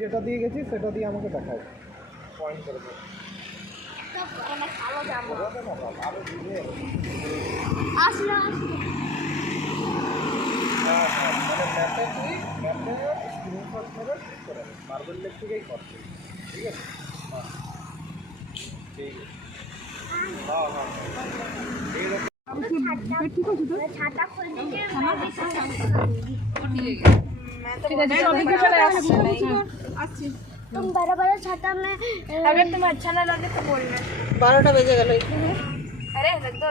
যেটা দিয়ে গেছি সেটা দিয়ে আমাকে দেখাও, পয়েন্ট করে দাও। মার্বেল লেক থেকেই করছে, ঠিক আছে? ঠিক আছে। तुम बड़ा बड़ा छाता में अगर तुम्हें अच्छा ना लगे तो बोलना। 12টা বেজে গেল। अरे रख दो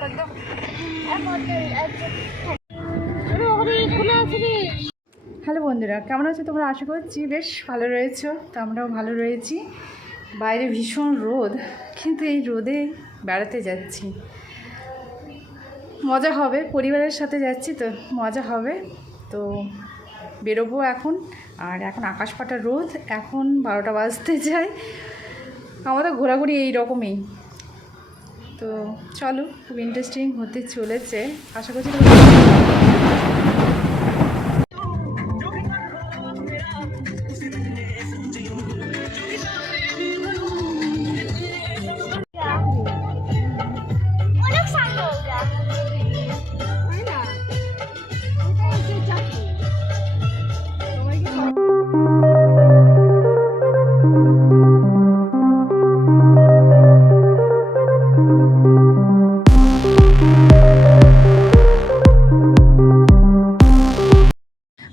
হ্যালো বন্ধুরা, কেমন আছো তোমরা? আশা করছি বেশ ভালো রয়েছো। তো আমরাও ভালো রয়েছি। বাইরে ভীষণ রোদ, কিন্তু এই রোদে বেড়াতে যাচ্ছি, মজা হবে। পরিবারের সাথে যাচ্ছি তো মজা হবে। তো বেরোবো এখন। আর এখন আকাশ ফাটা রোদ, এখন 12টা বাজতে যায়। আমাদের ঘোরাঘুরি এই রকমই। তো চলো, খুব ইন্টারেস্টিং হতে চলেছে। আশা করছি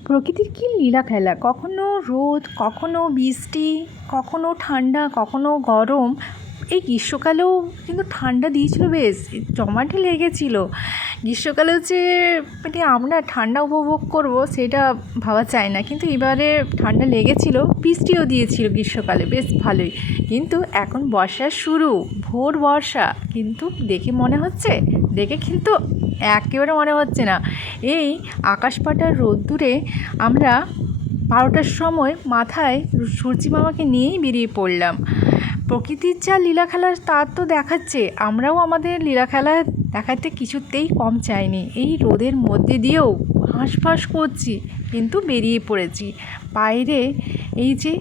প্রকৃতির কী লীলা খেলা, কখনো রোদ, কখনো বৃষ্টি, কখনো ঠান্ডা, কখনো গরম। এই গ্রীষ্মকালেও কিন্তু ঠান্ডা দিয়েছিল, বেশ জমাটে লেগেছিল। গ্রীষ্মকালেও যে মানে আমরা ঠান্ডা উপভোগ করব সেটা ভাবা চায় না, কিন্তু এবারে ঠান্ডা লেগেছিল, বৃষ্টিও দিয়েছিল গ্রীষ্মকালে, বেশ ভালোই। কিন্তু এখন বর্ষা শুরু, ভোর বর্ষা, কিন্তু দেখে মনে হচ্ছে, দেখে কিন্তু একেবারে মনে হচ্ছে না। এই আকাশ পাতার রোদ্দুরে আমরা 12টার সময় মাথায় সূর্যি মামাকে নিয়েই বেরিয়ে পড়লাম। প্রকৃতির যা লীলা খেলা তার তো দেখাচ্ছে, আমরাও আমাদের লীলা খেলা দেখাতে কিছুতেই কম চাইনি। এই রোদের মধ্যে দিয়েও হাঁসফাঁস করছি, কিন্তু বেরিয়ে পড়েছি। বাইরে এই যে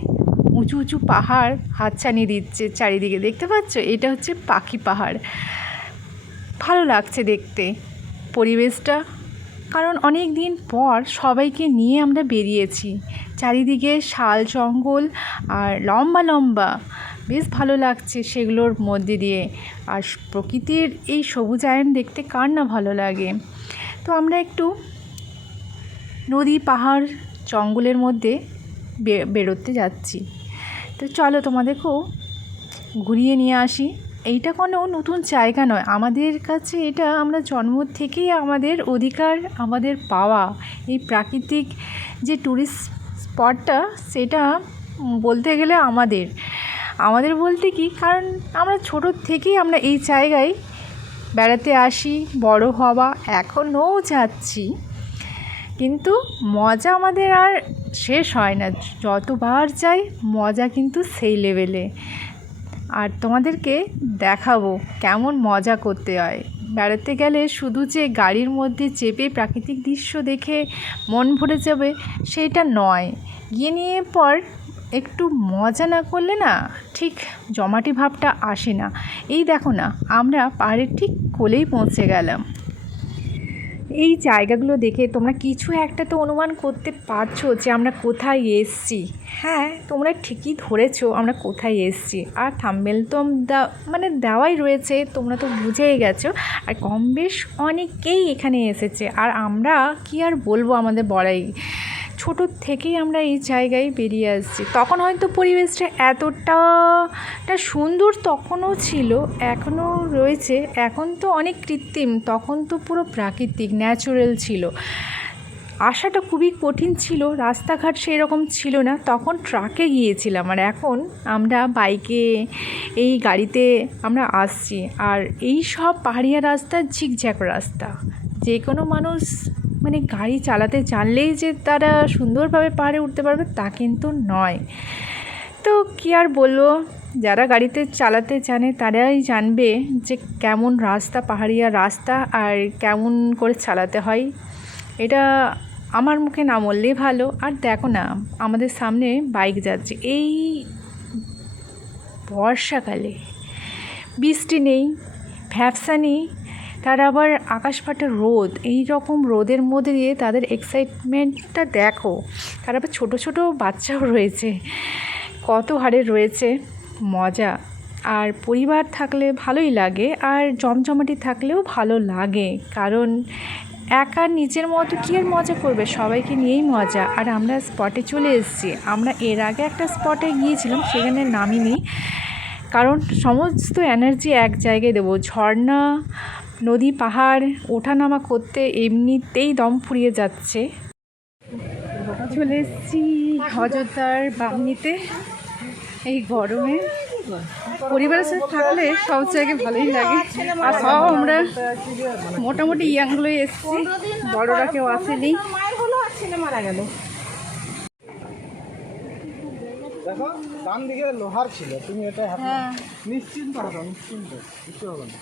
উঁচু উঁচু পাহাড় হাতছানি দিচ্ছে চারিদিকে, দেখতে পাচ্ছ? এটা হচ্ছে পাখি পাহাড়। ভালো লাগছে দেখতে পরিবেশটা, কারণ অনেক দিন পর সবাইকে নিয়ে আমরা বেরিয়েছি। চারিদিকে শাল জঙ্গল আর লম্বা লম্বা, বেশ ভালো লাগছে সেগুলোর মধ্যে দিয়ে। আর প্রকৃতির এই সবুজায়ন দেখতে কার না ভালো লাগে। তো আমরা একটু নদী, পাহাড়, জঙ্গলের মধ্যে বেরোতে যাচ্ছি। তো চলো তোমাদেরকেও ঘুরিয়ে নিয়ে আসি। এইটা কোনো নতুন জায়গা নয় আমাদের কাছে, এটা আমরা জন্ম থেকেই আমাদের অধিকার, আমাদের পাওয়া। এই প্রাকৃতিক যে ট্যুরিস্ট স্পটটা, সেটা বলতে গেলে আমাদের বলতে কি, কারণ আমরা ছোটো থেকেই আমরা এই জায়গায় বেড়াতে আসি, বড় হওয়া, এখনও যাচ্ছি। কিন্তু মজা আমাদের আর শেষ হয় না, যতবার যাই মজা কিন্তু সেই লেভেলে। আর তোমাদেরকে দেখাবো কেমন মজা করতে হয়। বেড়াতে গেলে শুধু যে গাড়ির মধ্যে চেপে প্রাকৃতিক দৃশ্য দেখে মন ভরে যাবে সেটা নয়, গিয়ে নিয়ে পর একটু মজা না করলে না ঠিক জমাটি ভাবটা আসে না। এই দেখো না, আমরা পাহাড়ের ঠিক কোলেই পৌঁছে গেলাম। এই জায়গাগুলো দেখে তোমরা কিছু একটা তো অনুমান করতে পারছো যে আমরা কোথায় এসেছি। হ্যাঁ, তোমরা ঠিকই ধরেছো আমরা কোথায় এসেছি। আর থাম্বনেল তো মানে দেওয়াই রয়েছে, তোমরা তো বুঝেই গেছো। আর কম বেশ অনেকেই এখানে এসেছে। আর আমরা কি আর বলবো, আমাদের বড়াই ছোটো থেকেই আমরা এই জায়গায় বেরিয়ে আসছি। তখন হয়তো পরিবেশটা এতটা সুন্দর তখনও ছিল, এখনও রয়েছে। এখন তো অনেক কৃত্রিম, তখন তো পুরো প্রাকৃতিক ন্যাচারাল ছিল। আসাটা খুবই কঠিন ছিল, রাস্তাঘাট সেই রকম ছিল না। তখন ট্রাকে গিয়েছিলাম, আর এখন আমরা বাইকে, এই গাড়িতে আমরা আসছি। আর এই সব পাহাড়িয়া রাস্তা ঝিকঝ্যাক রাস্তা, যে কোনো মানুষ মানে গাড়ি চালাতে জানলেই যে তারা সুন্দরভাবে পাহাড়ে উঠতে পারবে তা কিন্তু নয়। তো কী আর বলবো, যারা গাড়িতে চালাতে জানে তারাই জানবে যে কেমন রাস্তা, পাহাড়িয়া রাস্তা, আর কেমন করে চালাতে হয়। এটা আমার মুখে না বললেই ভালো। আর দেখো না, আমাদের সামনে বাইক যাচ্ছে এই বর্ষাকালে, বৃষ্টি নেই, ভ্যাপসা নেই, তার আবার আকাশ ফাটা রোদ। এই রকম রোদের মধ্যে দিয়ে তাদের এক্সাইটমেন্টটা দেখো। তার আবার ছোটো ছোটো বাচ্চাও রয়েছে, কত হারে রয়েছে মজা। আর পরিবার থাকলে ভালোই লাগে, আর জমজমাটি থাকলেও ভালো লাগে, কারণ একা নিজের মতো কী আর মজা করবে, সবাইকে নিয়েই মজা। আর আমরা স্পটে চলে এসেছি। আমরা এর আগে একটা স্পটে গিয়েছিলাম, সেখানে নামিনি, কারণ সমস্ত এনার্জি এক জায়গায় দেবো। ঝর্ণা, নদী, পাহাড় ওঠানামা করতে এমনিতেই দম ফুরিয়ে যাচ্ছে। চলে এসেছি অযোধ্যার বামনিতে এই গরমে। পরিবারের সাথে থাকলে সব জায়গায় ভালোই লাগে। আর সব আমরা মোটামুটি ইয়াংগুলোই এসেছি, বড়রা কেউ আসেনি। মারা গেল। দেখো ডান দিকে লোহার ছিল, তুমি এটা নিশ্চিন্ত হতো, নিশ্চিন্ত, কিছু হবে না।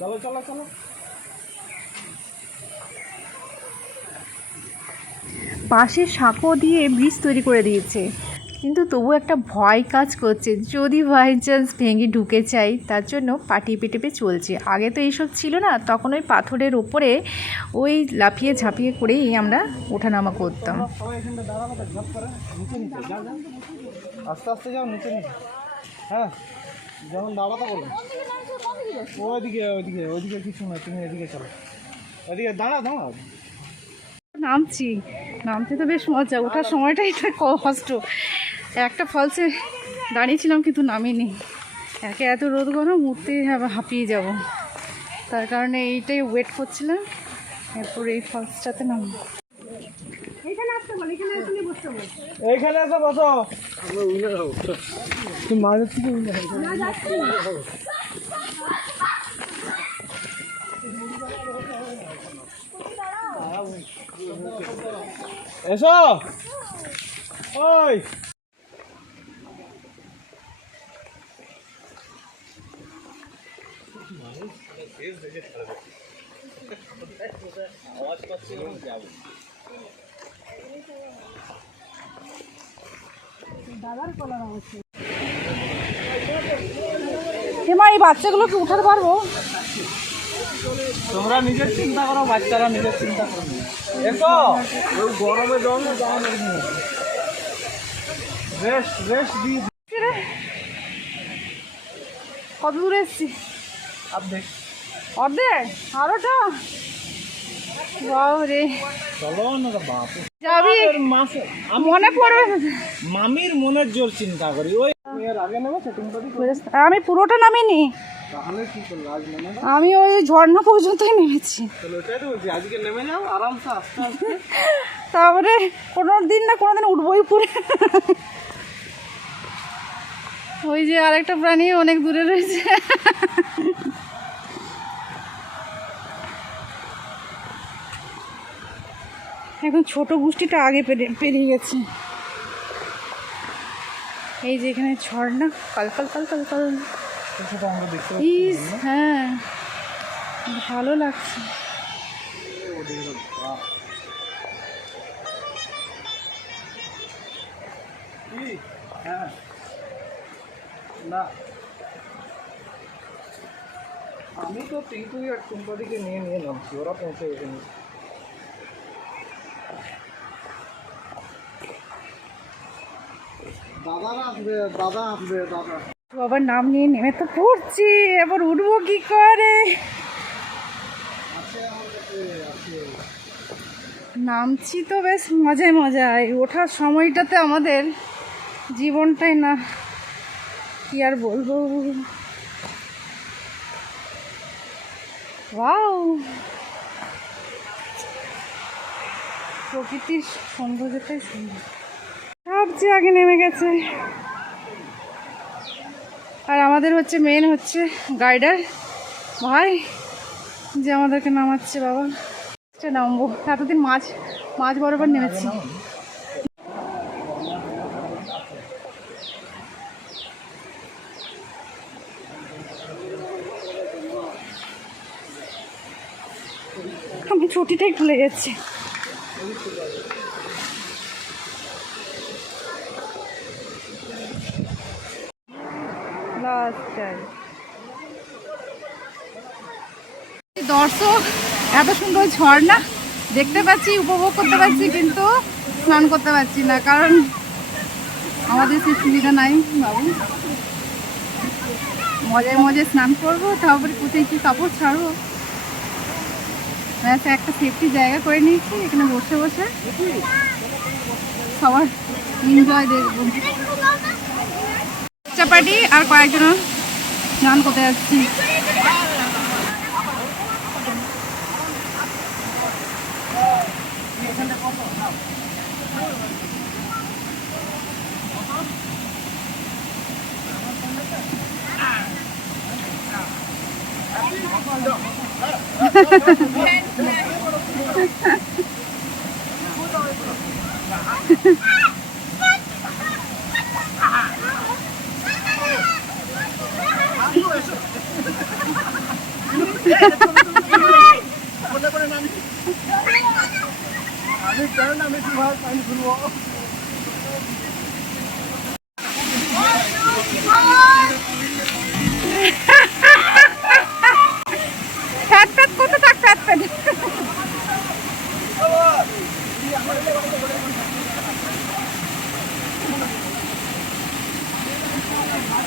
চলো চলো চলো। বাঁশের সাঁকো দিয়ে ব্রিজ তৈরি করে দিয়েছে, কিন্তু তবু একটা ভয় কাজ করছে, যদি বাই চান্স ভেঙে ঢুকে চাই, তার জন্য পাটিয়ে পেটেপে চলছে। আগে তো এইসব ছিল না, তখন ওই পাথরের ওপরে ওই লাফিয়ে ঝাঁপিয়ে করেই আমরা ওঠানামা করতাম। সবাই এখানটা দাঁড়াবো, ঝপ করে নিচে নিচে যাও যাও, আস্তে আস্তে যাও নিচে নিচে। হ্যাঁ, যেমন দাঁড়াতে বলবো। ওইদিকে ওইদিকে ওইদিকে কিছু না, তুমি এদিকে চলো, এদিকে দাঁড়া দাঁড়া। নামছি, নামতে তো বেশ মজা, ওঠার সময়টাই তো কষ্ট। একটা ফলসে দাঁড়িয়েছিলাম কিন্তু নামিনি, একে এত রোদ গরম, উঠতে হাঁপিয়ে যাব। তার কারণে এইটাই ওয়েট করছিলাম, এরপর এই ফলসটাতে নাম। এইখানে এসে বসো, তুমি মাঝের থেকে এসো। ওই এমা, এই বাচ্চাগুলোকে উঠাতে পারবো? তোমরা নিজের চিন্তা করো, বাচ্চারা নিজের চিন্তা করো। এসো, ওই গরমে জন্য রেস্ট রেস্ট দিয়ে। কত দূরে এসছি? অর্ধেক অর্ধেক? আরোটা? বাবরে, চলো না বাপ, যাবি? মনে পড়বে, মামির মনের জোর চিন্তা করি। ওই এর আগে নেবে সেটিং করি। আমি পুরোটা নামিনি, তাহলে কি করলো আজ নেমে যাও। আমি ওই ঝর্ণা পর্যন্তই নেমেছি। তাহলে ওটাই তো বলছি, আজকে নেমে যাও আরামসে আস্তে আস্তে। তারপরে কোনো দিন না কোনো দিন উঠবোই উপরে। ওই যে আরেকটা প্রাণী অনেক দূরে রয়েছে। এখন ছোট গোষ্ঠীটা আগে পেরিয়ে গেছে। এই যে এখানে ঝর্ণা, কালকাল কালকাল কাল। সেটা আমরা দেখতে ইস, হ্যাঁ, ভালো লাগছে। হ্যাঁ না, আমি তো টিঙ্কু আর টুম্পাদিকে নিয়ে নামছি, ওরা পৌঁছে গেছে। দাদারা আসবে, দাদা আসবে, দাদা। আবার নাম নিয়ে নেমে তো পড়ছি, এবার উঠবো কি করে? নামছি তো বেশ মজায় মজায়, ওঠার সময়টাতে আমাদের জীবনটাই না, কি আর বলবো। ওয়াও, প্রকৃতির সৌন্দর্যটাই সুন্দর। সবচেয়ে আগে নেমে গেছে। আর আমাদের হচ্ছে মেন হচ্ছে গাইডার ভাই, যে আমাদেরকে নামাচ্ছে। বাবা লাস্টে নামবো, এতদিন মাছ বরাবর নেমেছি। আমি ছুটিটাই খুলে যাচ্ছে। দর্শক, এত সুন্দর ঝর্ণা দেখতে পাচ্ছি, উপভোগ করতে পারছি, কিন্তু স্নান করতে পারছি না, কারণ আমাদের সেই সুবিধা নাই। বাবু মজায় স্নান করবো, তারপরে কোথায় কি কাপড় ছাড়বো। একটা সেফটি জায়গা করে নিয়েছি, এখানে বসে বসে সবার এনজয় দেখবো। চাপাটি আর কয়েকজন স্নান করতে যাচ্ছি।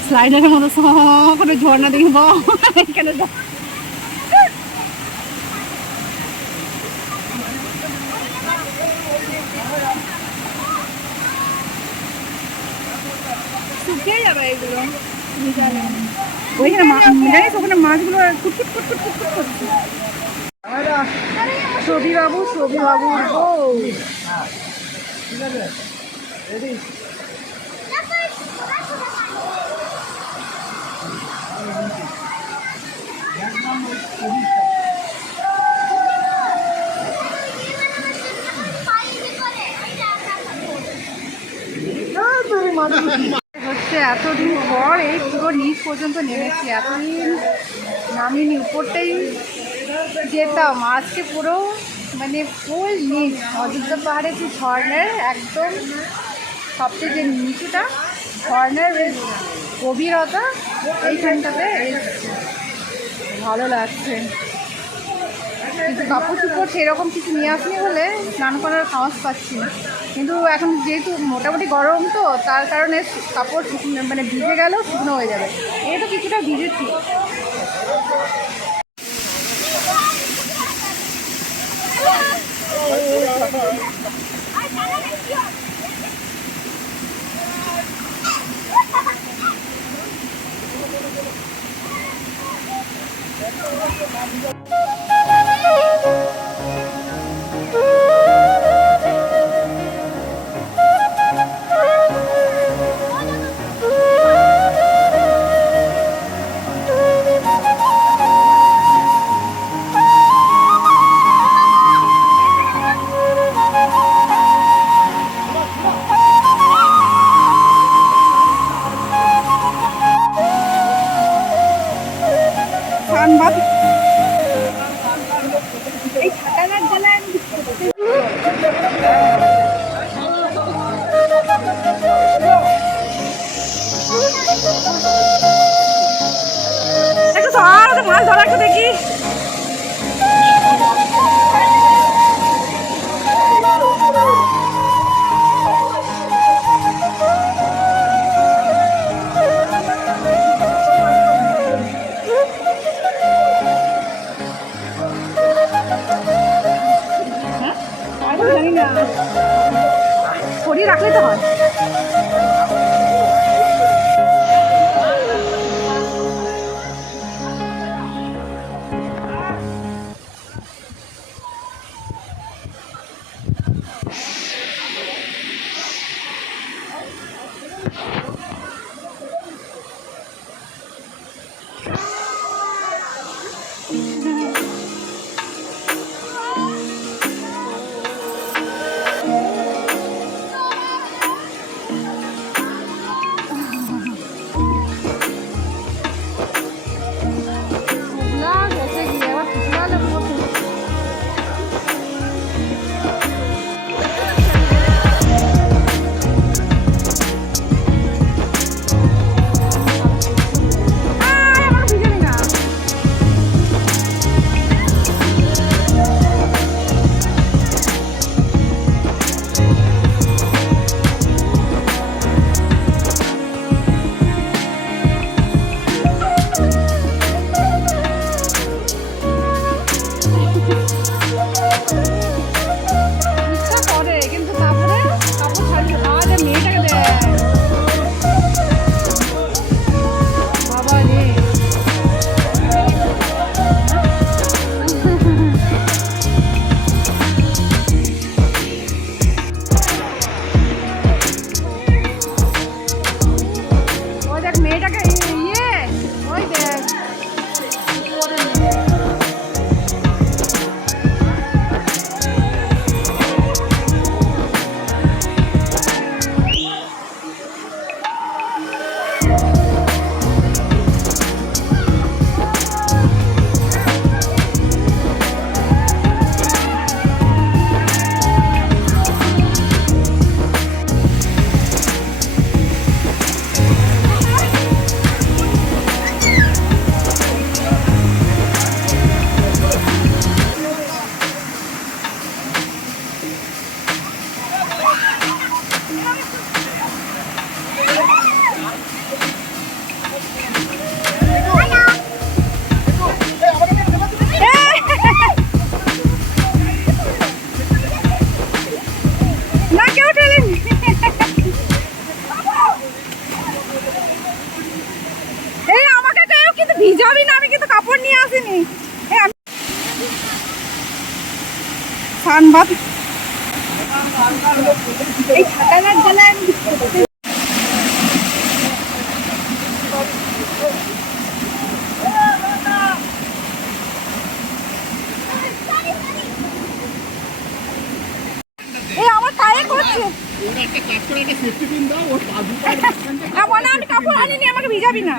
স্লাইডারের মতো সব ঝর্ণা দেখব এখানে। শুকিয়ে যাবে এগুলো, ওইখানে জানিস ওখানে মাছগুলো কুটকুট কুটকুট কুটকুট করছে। ছবি বাবু ঠিক আছে, রেডি? হচ্ছে এতদিন পর এই পুরো নিচ পর্যন্ত নেমেছি, এতদিন নামিনি, উপরটাই যেতাম, আজকে পুরো মানে ফুল নিচ। অযোধ্যা পাহাড়ে যে ঝর্ণার একদম সবচেয়ে যে নিচুটা, ঝর্ণার গভীরতা এইখানটাতে ভালো লাগছে। কিন্তু কাপড় চোপড় সেরকম কিছু নিয়ে আসনি বলে স্নান করার সাহস পাচ্ছি না। কিন্তু এখন যেহেতু মোটামুটি গরম, তো তার কারণে কাপড় মানে ভিজে গেলেও শুকনো হয়ে যাবে। এই তো কিছুটা ভিজেছি। মাছ ধরা একটু দেখি। জানি না, সরিয়ে রাখলেই তো হয়। ভিজাবি না, আমি কিন্তু কাপড় নিয়ে আসিনি। সানবাদ এই ছাতাটার গলায় আমি আমার পায়ে করছে। আমি কাপড় আনিনি, আমাকে ভিজাবি না।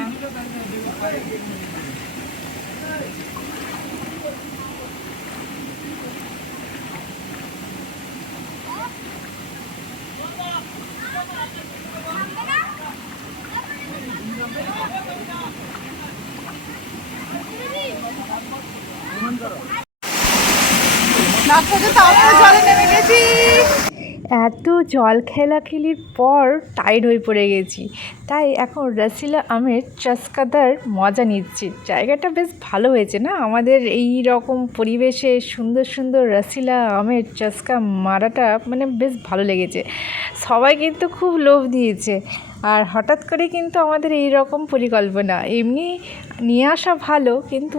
এত জল খেলাখেলির পর টায়ার্ড হয়ে পড়ে গেছি, তাই এখন রসিলা আমের চস্কাদার মজা নিচ্ছি। জায়গাটা বেশ ভালো হয়েছে না, আমাদের এই রকম পরিবেশে সুন্দর সুন্দর রসিলা আমের চস্কা মারাটা মানে বেশ ভালো লেগেছে। সবাই কিন্তু খুব লোভ দিয়েছে, আর হঠাৎ করে কিন্তু আমাদের এই রকম পরিকল্পনা। এমনি নিয়ে আসা ভালো, কিন্তু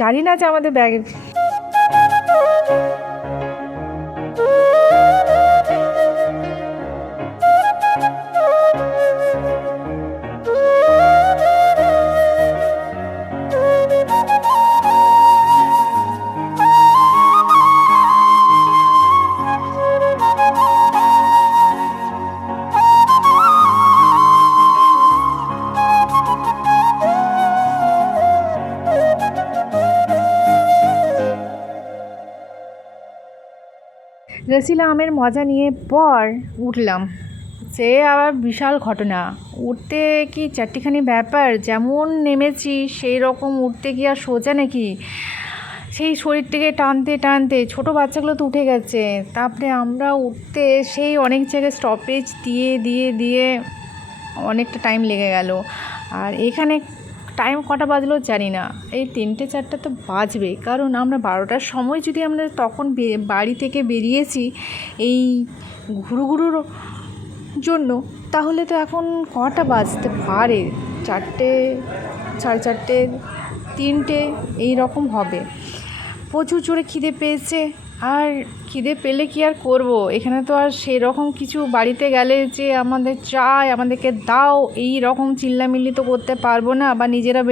জানি না যে আমাদের ব্যাগে রসিলা আমের মজা নিয়ে পর উঠলাম। সে আবার বিশাল ঘটনা, উঠতে কি চারটিখানি ব্যাপার। যেমন নেমেছি সেই রকম উঠতে কি আর সোজা নাকি, সেই শরীরটাকে টানতে টানতে ছোটো বাচ্চাগুলো তো উঠে গেছে, তারপরে আমরা উঠতে সেই অনেক জায়গায় স্টপেজ দিয়ে দিয়ে দিয়ে অনেকটা টাইম লেগে গেল। আর এখানে টাইম কটা বাজলো জানি না, এই 3টে 4টে তো বাজবে, কারণ আমরা 12টার সময় যদি আমরা তখন বাড়ি থেকে বেরিয়েছি এই ঘুরুঘুরুর জন্য, তাহলে তো এখন কটা বাজতে পারে, 4টে, 4:30, 3টে এই রকম হবে। প্রচুর জোরে খিদে পেয়েছে, আর খিদে পেলে কি আর করব, এখানে তো আর সেরকম কিছু বাড়িতে গেলে যে আমাদের চাই আমাদেরকে দাও এই রকম চিল্লামিল্লি তো করতে পারবো না, বা নিজেরা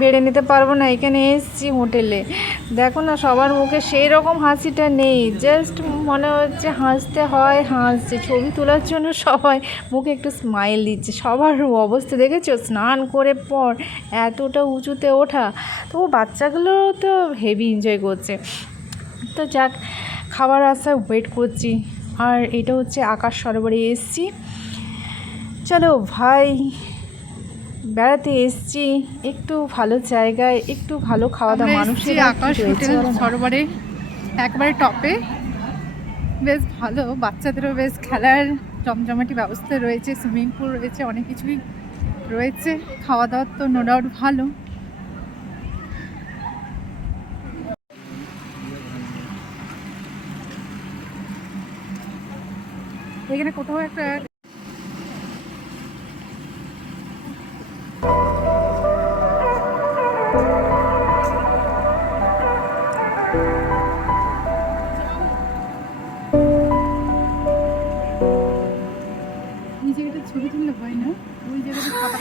বেড়ে নিতে পারবো না। এখানে এসেছি হোটেলে, দেখো না সবার মুখে সেই রকম হাসিটা নেই, জাস্ট মনে হচ্ছে হাসতে হয় হাসছে, ছবি তোলার জন্য সবাই মুখে একটু স্মাইল দিচ্ছে। সবার অবস্থা দেখেছো, স্নান করে পর এতটা উঁচুতে ওঠা, তো বাচ্চাগুলো তো হেভি এনজয় করছে। তো যাক, খাবার আসায় ওয়েট করছি। আর এটা হচ্ছে আকাশ সরোবরে এসছি। চলো ভাই, বেড়াতে এসছি একটু ভালো জায়গায়, একটু ভালো খাওয়া দাওয়া, মানুষের আকাশ হোটেল সরোবরে একবারে টপে, বেশ ভালো, বাচ্চাদেরও বেশ খেলার জমজমাটি ব্যবস্থা রয়েছে, সুইমিং পুল রয়েছে, অনেক কিছুই রয়েছে। খাওয়া দাওয়ার তো নো ডাউট ভালো। এখানে কোথাও একটা এই জায়গাটা ছবি তুললে হয় না, ওই জায়গাটা খাবার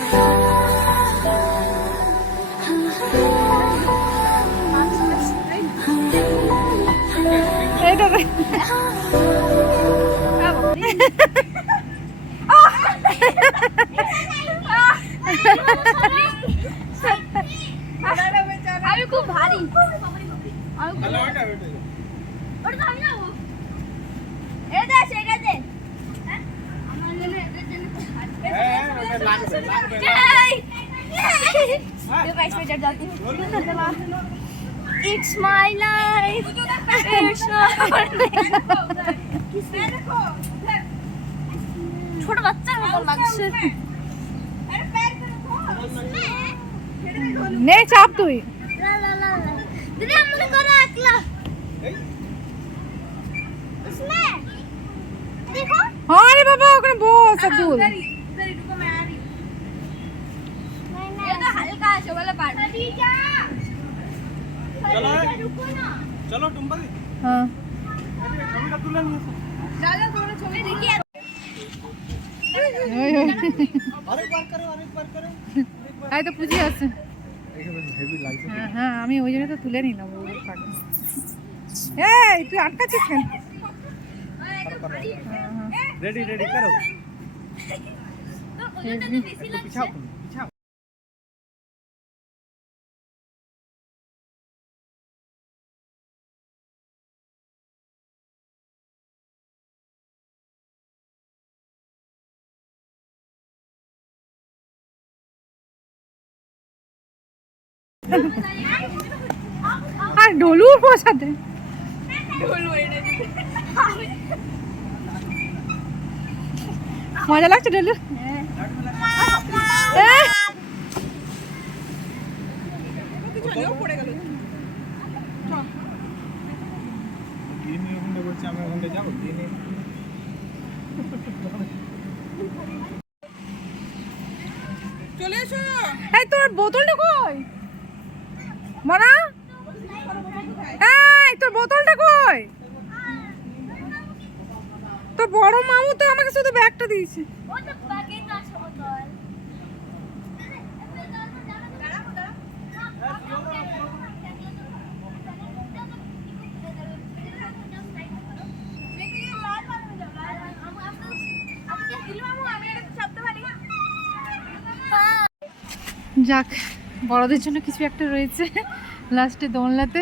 আমি খুব ভারী, It's my life. It's not ছোট বাচ্চার মতো লাগছে। নে চাপ তুই, লা লা লা লা দিদি আমনে করো একলা इसमें देखो। हाँ रे बाबा, ओখানে বস আব্দুল। ये तो চলো চলো টুম্পা দি হ্যাঁ ছবিটা তুলে নিয়ে আরেকবার করো এই তো পুজি আছে। হেভি লাগছে হ্যাঁ হ্যাঁ আমি ওই জন্য তো তুলে নিলাম। এই তুই আটকাচ্ছিস কেন? রেডি রেডি করো পিছাও তুমি পিছাও আর ডলু বসাতে মজা লাগছে ডলু। দিনে ওখানে বলছে আমি ওখানে যাবো দিনে চলে এসো। এই তোর বোতলটা কই মনা? এই তোর বোতলটা কই? তো বড় মামু তো আমাকে শুধু ব্যাগটা দিয়েছে। যাক বড়দের জন্য কিছু একটা রয়েছে লাস্টে দোলনাতে,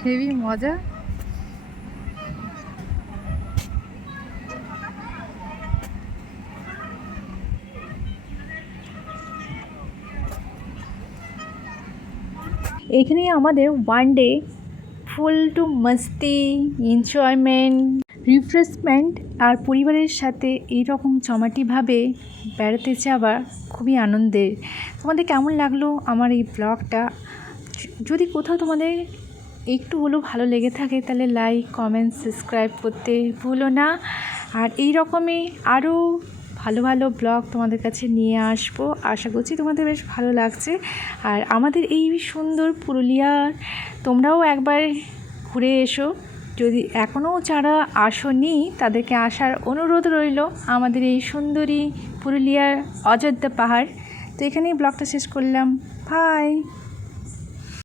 হেভি মজা। এখানেই আমাদের ওয়ান ডে ফুল টু মাস্তি, এনজয়মেন্ট, রিফ্রেশমেন্ট আর পরিবারের সাথে এইরকম জমাটিভাবে বেড়াতে যাওয়া খুবই আনন্দের। তোমাদের কেমন লাগলো আমার এই ব্লগটা? যদি কোথাও তোমাদের একটু হলেও ভালো লেগে থাকে তাহলে লাইক কমেন্ট সাবস্ক্রাইব করতে ভুলো না। আর এই রকমই আরও ভালো ভালো ব্লগ তোমাদের কাছে নিয়ে আসবো, আশা করছি তোমাদের বেশ ভালো লাগছে। আর আমাদের এই সুন্দর পুরুলিয়ার তোমরাও একবার ঘুরে এসো, যদি এখনও যারা আসোনি তাদেরকে আসার অনুরোধ রইল আমাদের এই সুন্দরী পুরুলিয়ার অযোধ্যা পাহাড়। তো এখানেই ব্লগটা শেষ করলাম, বাই।